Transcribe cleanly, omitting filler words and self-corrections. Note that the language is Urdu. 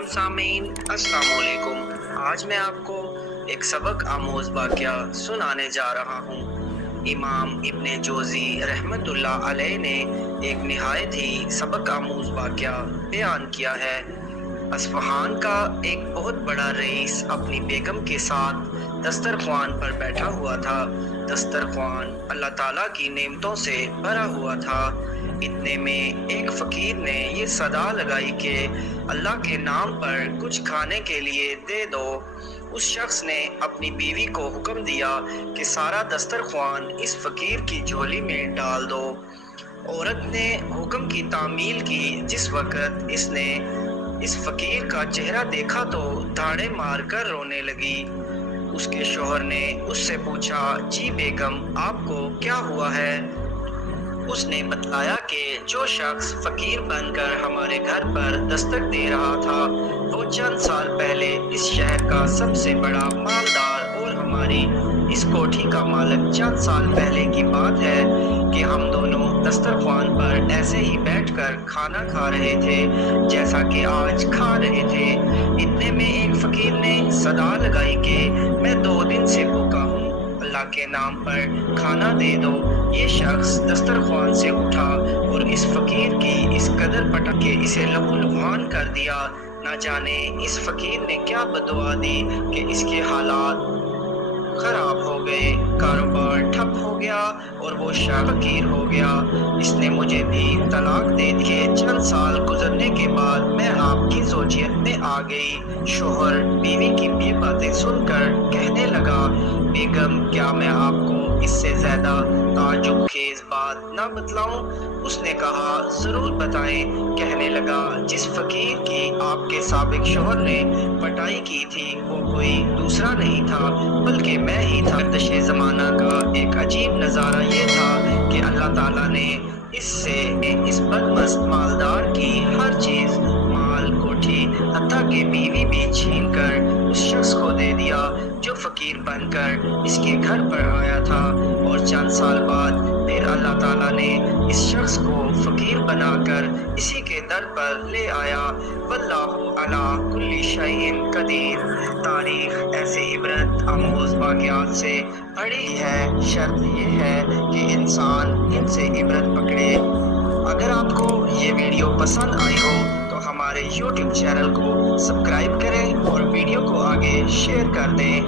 محترم سامعین السلام علیکم۔ آج میں آپ کو ایک سبق آموز واقعہ سنانے جا رہا ہوں۔ امام ابن جوزی رحمت اللہ علیہ نے ایک نہایت ہی سبق آموز واقعہ بیان کیا ہے۔ اصفہان کا ایک بہت بڑا رئیس اپنی بیگم کے ساتھ دسترخوان پر بیٹھا ہوا تھا۔ دسترخوان اللہ تعالیٰ کی نعمتوں سے بھرا ہوا تھا۔ اتنے میں ایک فقیر نے یہ صدا لگائی کہ اللہ کے نام پر کچھ کھانے کے لیے دے دو۔ اس شخص نے اپنی بیوی کو حکم دیا کہ سارا دسترخوان اس فقیر کی جھولی میں ڈال دو۔ عورت نے حکم کی تعمیل کی۔ جس وقت اس نے اس فقیر کا چہرہ دیکھا تو دھاڑے مار کر رونے لگی۔ اس کے شوہر نے اس سے پوچھا، جی بیگم آپ کو کیا ہوا ہے؟ اس نے بتلایا کہ جو شخص فقیر بن کر ہمارے گھر پر دستک دے رہا تھا وہ چند سال پہلے اس شہر کا سب سے بڑا مالدار اور ہماری اس کوٹھی کا مالک۔ چند سال پہلے کی بات ہے کہ ہم دونوں دسترخوان پر ایسے ہی بیٹھ کر کھانا کھا رہے تھے جیسا کہ آج کھا رہے تھے۔ اتنے میں ایک فقیر نے صدا لگائی کہ میں 2 دن سے بھوکا ہوں، اللہ کے نام پر کھانا دے دو۔ یہ شخص دسترخوان سے اٹھا اور اس فقیر کی اس قدر پٹا کہ اسے لہو لہان کر دیا۔ نہ جانے اس فقیر نے کیا بددعا دی کہ اس کے حالات خراب ہو گئے، کاروبار ٹھپ ہو گیا اور وہ فقیر ہو گیا۔ اس نے مجھے بھی طلاق دے دی کہ چند سال گزرنے کے بعد میں آپ کی زوجیت میں آ گئی۔ شوہر بیوی کی یہ باتیں سن کر کہنے لگا، بیگم کیا میں آپ کو اس سے زیادہ تعجب خیز بات نہ بتلاؤں؟ اس نے کہا ضرور بتائیں۔ کہنے لگا، جس فقیر کی آپ کے سابق شوہر نے پٹائی کی تھی وہ کوئی دوسرا نہیں تھا بلکہ میں ہی تھا۔ گردش زمانہ کا ایک عجیب نظارہ یہ تھا کہ اللہ تعالیٰ نے اس بدمست مالدار کی ہر چیز، مال، کوٹھی، حتیٰ کہ بیوی بھی چھین کر اس شخص کو دے دیا جو فقیر بن کر اس کے گھر پر آیا تھا۔ اور چند سال بعد پھر اللہ تعالیٰ نے اس شخص کو فقیر بنا کر اسی کے در پر لے آیا۔ واللہ علی کل شیء قدیر۔ تاریخ ایسے عبرت آموز واقعات سے بھری ہے، شرط یہ ہے کہ انسان ان سے عبرت پکڑے۔ اگر آپ کو یہ ویڈیو پسند آئی ہو تو ہمارے YouTube چینل کو سبسکرائب کریں اور ویڈیو کو آگے شیئر کر دیں۔